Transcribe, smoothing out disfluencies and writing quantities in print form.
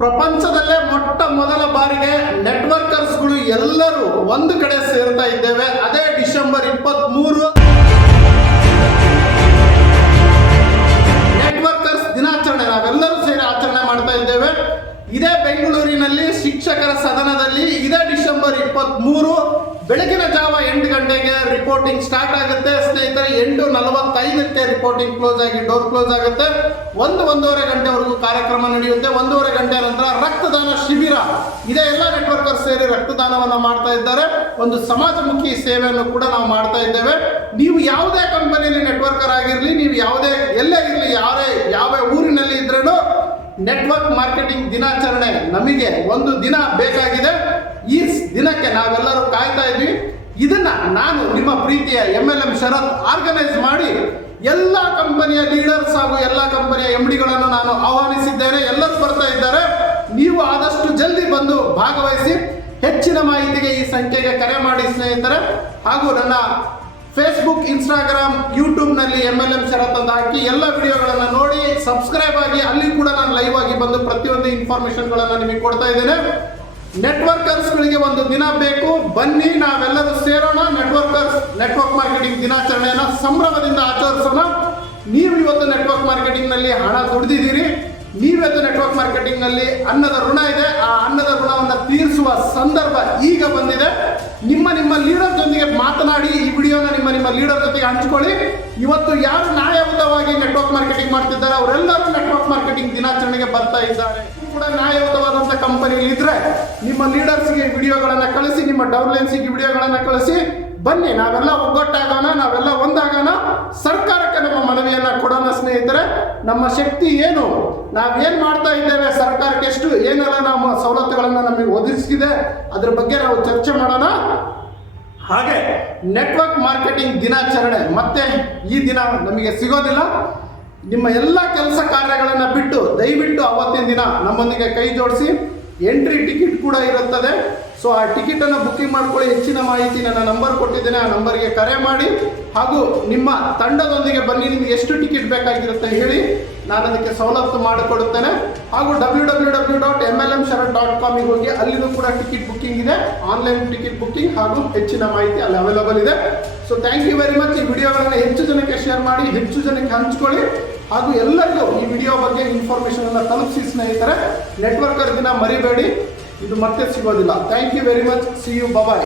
ಪ್ರಪಂಚದಲ್ಲೇ ಮೊಟ್ಟ ಮೊದಲ ಬಾರಿಗೆ ನೆಟ್ವರ್ಕರ್ಸ್ಗಳು ಎಲ್ಲರೂ ಒಂದು ಕಡೆ ಸೇರ್ತಾ ಇದ್ದೇವೆ. ಅದೇ ಡಿಸೆಂಬರ್ 23 ನೆಟ್ವರ್ಕರ್ಸ್ ದಿನಾಚರಣೆ ನಾವೆಲ್ಲರೂ ಸೇರಿ ಆಚರಣೆ ಮಾಡ್ತಾ ಇದ್ದೇವೆ. ಇದೇ ಬೆಂಗಳೂರಿನಲ್ಲಿ ಶಿಕ್ಷಕರ ಸದನದಲ್ಲಿ ಇದೇ ಡಿಸೆಂಬರ್ 23 ಬೆಳಗಿನ ಜಾವ 8 ಗಂಟೆಗೆ ರಿಪೋರ್ಟಿಂಗ್ ಸ್ಟಾರ್ಟ್ ಆಗುತ್ತೆ. ಸ್ನೇಹಿತರೆ, 8:45ಕ್ಕೆ ರಿಪೋರ್ಟಿಂಗ್ ಕ್ಲೋಸ್ ಆಗಿ ಡೋರ್ ಕ್ಲೋಸ್ ಆಗುತ್ತೆ. 1-1.5 ಗಂಟೆವರೆಗೂ ಕಾರ್ಯಕ್ರಮ ನಡೆಯುತ್ತೆ. 1.5 ಗಂಟೆ ನಂತರ ರಕ್ತದಾನ ಶಿಬಿರ. ಇದೇ ಎಲ್ಲ ನೆಟ್ವರ್ಕರ್ ಸೇರಿ ರಕ್ತದಾನವನ್ನು ಮಾಡ್ತಾ ಇದ್ದಾರೆ. ಒಂದು ಸಮಾಜಮುಖಿ ಸೇವೆಯನ್ನು ಕೂಡ ನಾವು ಮಾಡ್ತಾ ಇದ್ದೇವೆ. ನೀವು ಯಾವುದೇ ಕಂಪನಿಯಲ್ಲಿ ನೆಟ್ವರ್ಕರ್ ಆಗಿರಲಿ, ನೀವು ಯಾವುದೇ ಎಲ್ಲೇ ಇರಲಿ, ಯಾವ ಊರಿನಲ್ಲಿ ಇದ್ರೂ ನೆಟ್ವರ್ಕ್ ಮಾರ್ಕೆಟಿಂಗ್ ದಿನಾಚರಣೆ ನಮಗೆ ಒಂದು ದಿನ ಬೇಕಾಗಿದೆ. ಈ ದಿನಕ್ಕೆ ನಾವೆಲ್ಲರೂ ಕಾಯ್ತಾ ಇದ್ವಿ. ಇದನ್ನ ನಾನು ನಿಮ್ಮ ಪ್ರೀತಿಯ MLM ಶರತ್ ಆರ್ಗನೈಸ್ ಮಾಡಿ ಎಲ್ಲ ಕಂಪನಿಯ ಲೀಡರ್ಸ್ ಹಾಗೂ ಎಲ್ಲ ಕಂಪನಿಯ MDಗಳನ್ನು ನಾನು ಆಹ್ವಾನಿಸಿದ್ದೇನೆ. ಎಲ್ಲರೂ ಬರ್ತಾ ಇದ್ದಾರೆ. ನೀವು ಆದಷ್ಟು ಜಲ್ದಿ ಬಂದು ಭಾಗವಹಿಸಿ. ಹೆಚ್ಚಿನ ಮಾಹಿತಿಗೆ ಈ ಸಂಖ್ಯೆಗೆ ಕರೆ ಮಾಡಿ ಸ್ನೇಹಿತರೆ. ಹಾಗೂ ನನ್ನ ಫೇಸ್ಬುಕ್, ಇನ್ಸ್ಟಾಗ್ರಾಮ್, ಯೂಟ್ಯೂಬ್ನಲ್ಲಿ MLM ಶರತ್ ಅಂತ ಹಾಕಿ ಎಲ್ಲ ವಿಡಿಯೋಗಳನ್ನು ನೋಡಿ ಸಬ್ಸ್ಕ್ರೈಬ್ ಆಗಿ. ಅಲ್ಲಿ ಕೂಡ ನಾನು ಲೈವ್ ಆಗಿ ಬಂದು ಪ್ರತಿಯೊಂದು ಇನ್ಫಾರ್ಮೇಶನ್ಗಳನ್ನು ನಿಮಗೆ ಕೊಡ್ತಾ ಇದ್ದೇನೆ. ನೆಟ್ವರ್ಕರ್ಸ್ಗಳಿಗೆ ಒಂದು ದಿನ ಬೇಕು. ಬನ್ನಿ, ನಾವೆಲ್ಲರೂ ಸೇರೋಣ. ನೆಟ್ವರ್ಕ್ ಮಾರ್ಕೆಟಿಂಗ್ ದಿನಾಚರಣೆಯನ್ನು ಸಂಭ್ರಮದಿಂದ ಆಚರಿಸೋಣ. ನೀವು ಇವತ್ತು ನೆಟ್ವರ್ಕ್ ಮಾರ್ಕೆಟಿಂಗ್ನಲ್ಲಿ ಹಣ ದುಡಿದಿದ್ದೀರಿ. ನೀವತ್ತು ನೆಟ್ವರ್ಕ್ ಮಾರ್ಕೆಟಿಂಗ್ನಲ್ಲಿ ಅನ್ನದ ಋಣ ಇದೆ. ಆ ಅನ್ನದ ಋಣವನ್ನು ತೀರಿಸುವ ಸಂದರ್ಭ ಈಗ ಬಂದಿದೆ. ನಿಮ್ಮ ಲೀಡರ್ ಜೊತೆಗೆ ಮಾತನಾಡಿ ಈ ವಿಡಿಯೋನ ನಿಮ್ಮ ಲೀಡರ್ ಜೊತೆಗೆ ಹಂಚಿಕೊಳ್ಳಿ. ಇವತ್ತು ಯಾರು ನ್ಯಾಯಯುತವಾಗಿ ನೆಟ್ವರ್ಕ್ ಮಾರ್ಕೆಟಿಂಗ್ ಮಾಡ್ತಿದ್ದಾರೆ ಅವರೆಲ್ಲರೂ ನೆಟ್ವರ್ಕ್ ಮಾರ್ಕೆಟಿಂಗ್ ದಿನಾಚರಣೆಗೆ ಬರ್ತಾ ಇದ್ದಾರೆ. ಕೂಡ ನ್ಯಾಯಯುತವಾದಂಥ ಕಂಪನಿಯಲ್ಲಿ ಇದ್ರೆ ನಿಮ್ಮ ಲೀಡರ್ಸ್ಗೆ ವಿಡಿಯೋಗಳನ್ನು ಕಳಿಸಿ, ನಿಮ್ಮ ಡೌನ್ಲೈನ್ಸ್ಗೆ ವಿಡಿಯೋಗಳನ್ನು ಕಳಿಸಿ. ಬನ್ನಿ, ನಾವೆಲ್ಲ ಒಗ್ಗಟ್ಟಾಗೋಣ, ನಾವೆಲ್ಲ ಒಂದಾಗೋಣ. ಸರ್ಕಾರಕ್ಕೆ ನಮ್ಮ ಮನವಿಯನ್ನು ಕೊಡೋಣ ಸ್ನೇಹಿತರೆ. ನಮ್ಮ ಶಕ್ತಿ ಏನು, ನಾವೇನು ಮಾಡ್ತಾ ಇದ್ದೇವೆ, ಸರ್ಕಾರಕ್ಕೆ ಎಷ್ಟು ಏನೆಲ್ಲ ನಾವು ಸವಲತ್ತುಗಳನ್ನು ನಮಗೆ ಒದಗಿಸಿದೆ, ಅದ್ರ ಬಗ್ಗೆ ನಾವು ಚರ್ಚೆ ಮಾಡೋಣ. ಹಾಗೆ ನೆಟ್ವರ್ಕ್ ಮಾರ್ಕೆಟಿಂಗ್ ದಿನಾಚರಣೆ ಮತ್ತೆ ಈ ದಿನ ನಮಗೆ ಸಿಗೋದಿಲ್ಲ. ನಿಮ್ಮ ಎಲ್ಲ ಕೆಲಸ ಕಾರ್ಯಗಳನ್ನು ಬಿಟ್ಟು ದಯವಿಟ್ಟು ಅವತ್ತಿನ ದಿನ ನಮ್ಮೊಂದಿಗೆ ಕೈ ಜೋಡಿಸಿ. ಎಂಟ್ರಿ ಟಿಕೆಟ್ ಕೂಡ ಇರುತ್ತದೆ. ಸೊ ಆ ಟಿಕೆಟನ್ನು ಬುಕ್ಕಿಂಗ್ ಮಾಡ್ಕೊಳ್ಳಿ. ಹೆಚ್ಚಿನ ಮಾಹಿತಿ ನನ್ನ ನಂಬರ್ ಕೊಟ್ಟಿದ್ದೇನೆ, ಆ ನಂಬರ್ಗೆ ಕರೆ ಮಾಡಿ. ಹಾಗೂ ನಿಮ್ಮ ತಂಡದೊಂದಿಗೆ ಬನ್ನಿ. ನಿಮಗೆ ಎಷ್ಟು ಟಿಕೆಟ್ ಬೇಕಾಗಿರುತ್ತೆ ಹೇಳಿ, ನಾನು ಅದಕ್ಕೆ ಸವಲತ್ತು ಮಾಡಿಕೊಡುತ್ತೇನೆ. ಹಾಗೂ www.mlmsharat.com ಹೋಗಿ ಅಲ್ಲಿನೂ ಕೂಡ ಟಿಕೆಟ್ ಬುಕ್ಕಿಂಗ್ ಇದೆ. ಆನ್ಲೈನ್ ಟಿಕೆಟ್ ಬುಕ್ಕಿಂಗ್ ಹಾಗೂ ಹೆಚ್ಚಿನ ಮಾಹಿತಿ ಅಲ್ಲಿ ಅವೈಲಬಲ್ ಇದೆ. So thank you very much. ಈ ವಿಡಿಯೋಗಳನ್ನು ಹೆಚ್ಚು ಜನಕ್ಕೆ ಶೇರ್ ಮಾಡಿ, ಹೆಚ್ಚು ಜನಕ್ಕೆ ಹಂಚ್ಕೊಳ್ಳಿ. ಹಾಗೂ ಎಲ್ಲರಿಗೂ ಈ ವಿಡಿಯೋ ಬಗ್ಗೆ ಇನ್ಫಾರ್ಮೇಷನ್ ಅನ್ನು ತಲುಪಿಸಿ ಸ್ನೇಹಿತರೆ. ನೆಟ್ವರ್ಕರ್ ದಿನ ಮರಿಬೇಡಿ, ಇದು ಮತ್ತೆ ಸಿಗೋದಿಲ್ಲ. Thank you very much. See you, bye.